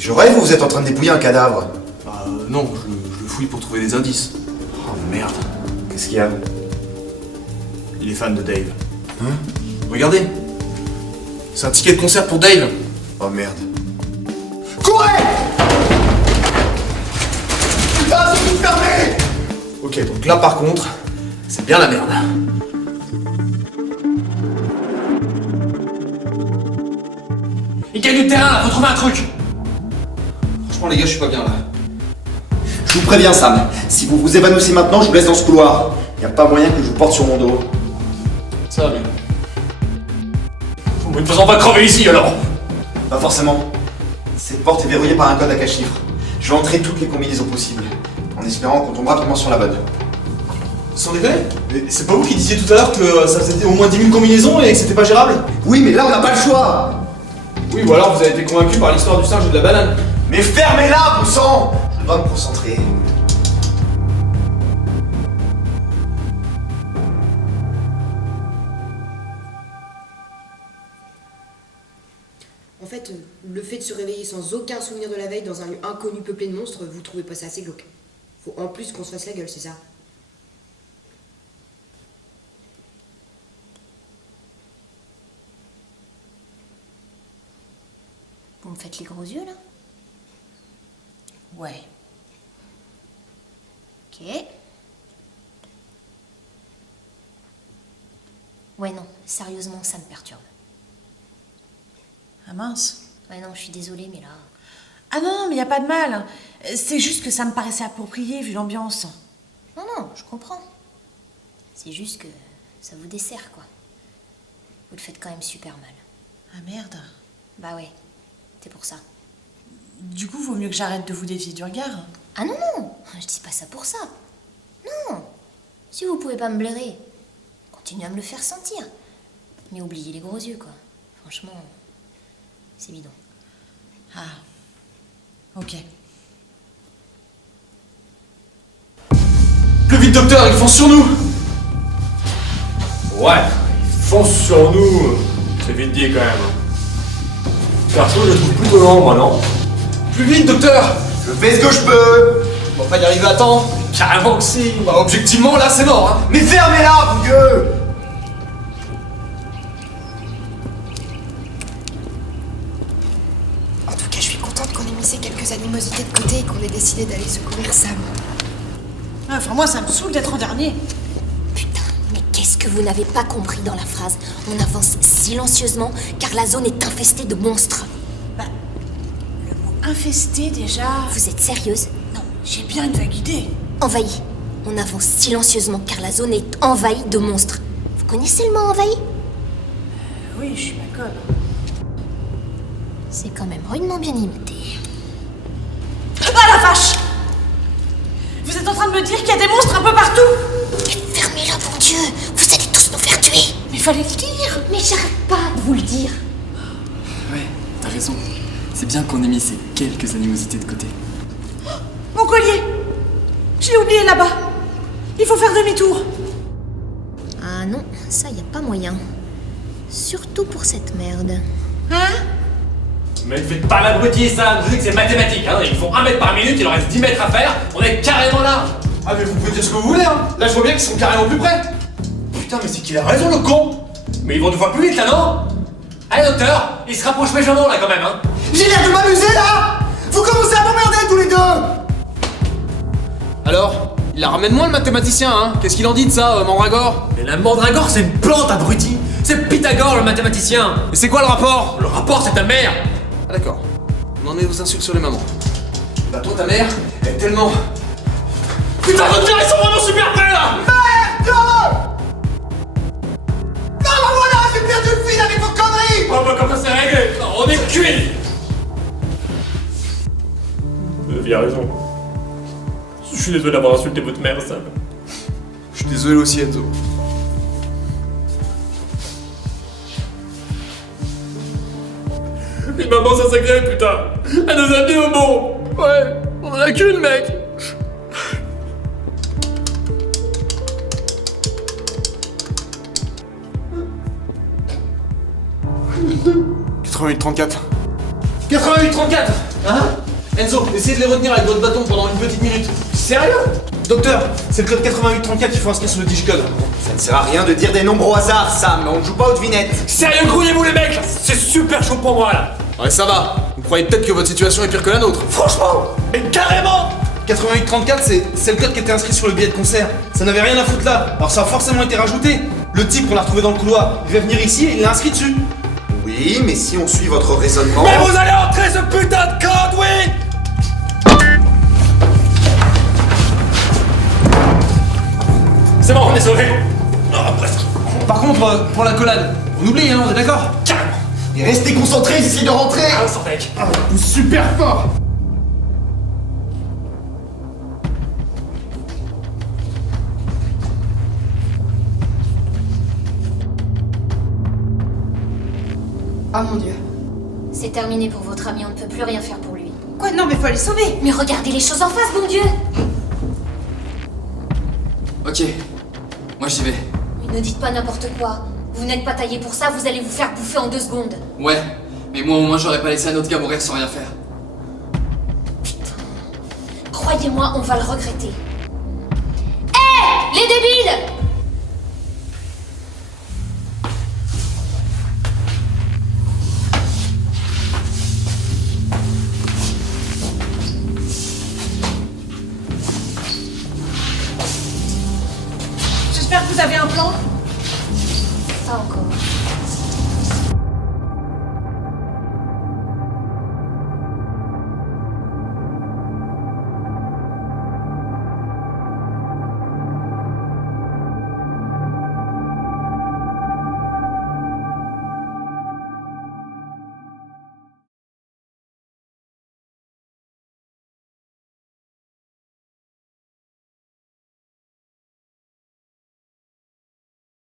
Je rêve ou vous êtes en train de dépouiller un cadavre? Non, je le fouille pour trouver des indices. Oh merde. Qu'est-ce qu'il y a? Il est fan de Dave. Hein? Regardez. C'est un ticket de concert pour Dave. Oh merde. Courez! Putain, c'est tout fermé! Ok, donc là par contre, c'est bien la merde. Il gagne du terrain là, faut trouver un truc. Franchement les gars, je suis pas bien là. Je vous préviens, Sam. Si vous vous évanouissez maintenant, je vous laisse dans ce couloir. Y a pas moyen que je vous porte sur mon dos. Ça va bien. De toute façon, on va crever ici alors. Pas forcément. Cette porte est verrouillée par un code à 4 chiffres. Je vais entrer toutes les combinaisons possibles, en espérant qu'on tombe rapidement sur la bonne. Sans déconner? Mais c'est pas vous qui disiez tout à l'heure que ça faisait au moins 10 000 combinaisons et que c'était pas gérable? Oui, mais là, on n'a pas le choix! Oui, ou alors vous avez été convaincu par l'histoire du singe et de la banane. Mais fermez-la, bon sang! Je dois me concentrer. En fait, le fait de se réveiller sans aucun souvenir de la veille dans un lieu inconnu peuplé de monstres, vous trouvez pas ça assez glauque? Faut en plus qu'on se fasse la gueule, c'est ça? Vous me faites les gros yeux, là? Ouais. Ok. Ouais, non, sérieusement, ça me perturbe. Ah mince. Ouais, non, je suis désolée, mais là... Ah non, mais y a pas de mal. C'est juste que ça me paraissait approprié vu l'ambiance. Non, non, je comprends. C'est juste que ça vous dessert, quoi. Vous le faites quand même super mal. Ah merde. Bah ouais, c'est pour ça. Du coup, vaut mieux que j'arrête de vous dévier du regard. Ah non, non, je dis pas ça pour ça. Non, si vous pouvez pas me blairer, continuez à me le faire sentir. Mais oubliez les gros yeux, quoi. Franchement, c'est bidon. Ah. Ok. Plus vite, docteur, ils foncent sur nous! Ouais, ils foncent sur nous. C'est vite dit quand même. Perso, je le trouve plutôt lent, moi, non? Plus vite, docteur! Je fais ce que je peux! On va pas y arriver à temps. Carrément que si. Bah, objectivement, là, c'est mort, hein! Mais fermez-la, vous gueux! En tout cas, je suis contente qu'on ait mis ces quelques animosités de côté et qu'on ait décidé d'aller secourir Sam. Enfin, moi, ça me saoule d'être en dernier. Putain, mais qu'est-ce que vous n'avez pas compris dans la phrase? On avance silencieusement car la zone est infestée de monstres. Le mot infesté, déjà... Vous êtes sérieuse? Non, j'ai bien une vague idée. Envahi. On avance silencieusement car la zone est envahie de monstres. Vous connaissez le mot envahi? Oui, je suis pas conne. C'est quand même rudement bien imité. Ah la vache! Vous êtes en train de me dire qu'il y a des monstres un peu partout? Mais fermez-la, bon Dieu! Vous allez tous nous faire tuer! Mais fallait le dire! Mais j'arrête pas de vous le dire! Ouais, t'as raison. C'est bien qu'on ait mis ces quelques animosités de côté. Mon collier! Je l'ai oublié là-bas. Il faut faire demi-tour. Ah non, ça y a pas moyen. Surtout pour cette merde. Hein? Mais faites pas l'abruti, ça. Je sais que c'est mathématique, hein. Ils font 1 mètre par minute, il en reste 10 mètres à faire. On est carrément là. Ah, mais vous pouvez dire ce que vous voulez, hein! Là, je vois bien qu'ils sont carrément plus près! Putain, mais c'est qu'il a raison, le con! Mais ils vont 2 fois plus vite là, non? Allez, docteur, ils se rapprochent méchamment là quand même, hein. J'ai l'air de m'amuser, là! Vous commencez à m'emmerder, tous les deux! Alors? Il la ramène moins, le mathématicien, hein? Qu'est-ce qu'il en dit de ça, Mandragore? Mais la mandragore, c'est une plante, abruti. C'est Pythagore, le mathématicien. Et c'est quoi le rapport? Le rapport, c'est ta mère. Ah, d'accord. On en est aux insultes sur les mamans. Bah, toi, ta mère, elle est tellement. Putain, docteur, ils sont vraiment super près là. Merde! Non, bah voilà, j'ai perdu le fil avec vos conneries! Oh bah comment c'est réglé? On est cuit. Il a raison. Je suis désolé d'avoir insulté votre mère, Sam. Je suis désolé aussi, Enzo. Mais maman, ça sacrée, putain. Elle nous a mis au bon. Ouais, on en a qu'une, mec. « 88-34. 88-34. Hein? Enzo, essayez de les retenir avec votre bâton pendant une petite minute. Sérieux? Docteur, c'est le code 88-34 qu'il faut inscrire sur le digicode. Ça ne sert à rien de dire des nombres au hasard, Sam. On ne joue pas aux devinettes. Sérieux, grouillez-vous les mecs là. C'est super chaud pour moi là. Ouais, ça va. Vous croyez peut-être que votre situation est pire que la nôtre. Franchement, mais carrément. 88-34, c'est le code qui était inscrit sur le billet de concert. Ça n'avait rien à foutre là. Alors ça a forcément été rajouté. Le type, on l'a retrouvé dans le couloir. Il va venir ici et il l'a inscrit dessus. Oui, mais si on suit votre raisonnement... Mais vous allez entrer ce putain de code, oui. C'est bon, on est sauvés. Oh, presque. Par contre, pour la collade, on oublie, hein, on est d'accord? Carrément. Et restez concentrés, j'essaie de rentrer. Ah, sans mec. Super fort. Oh mon dieu. C'est terminé pour votre ami, on ne peut plus rien faire pour lui. Quoi? Non, mais faut les sauver. Mais regardez les choses en face, bon Dieu! Ok, moi j'y vais. Mais ne dites pas n'importe quoi. Vous n'êtes pas taillé pour ça, vous allez vous faire bouffer en 2 secondes. Ouais, mais moi au moins j'aurais pas laissé un autre gars mourir sans rien faire. Croyez-moi, on va le regretter. Hé, les débiles!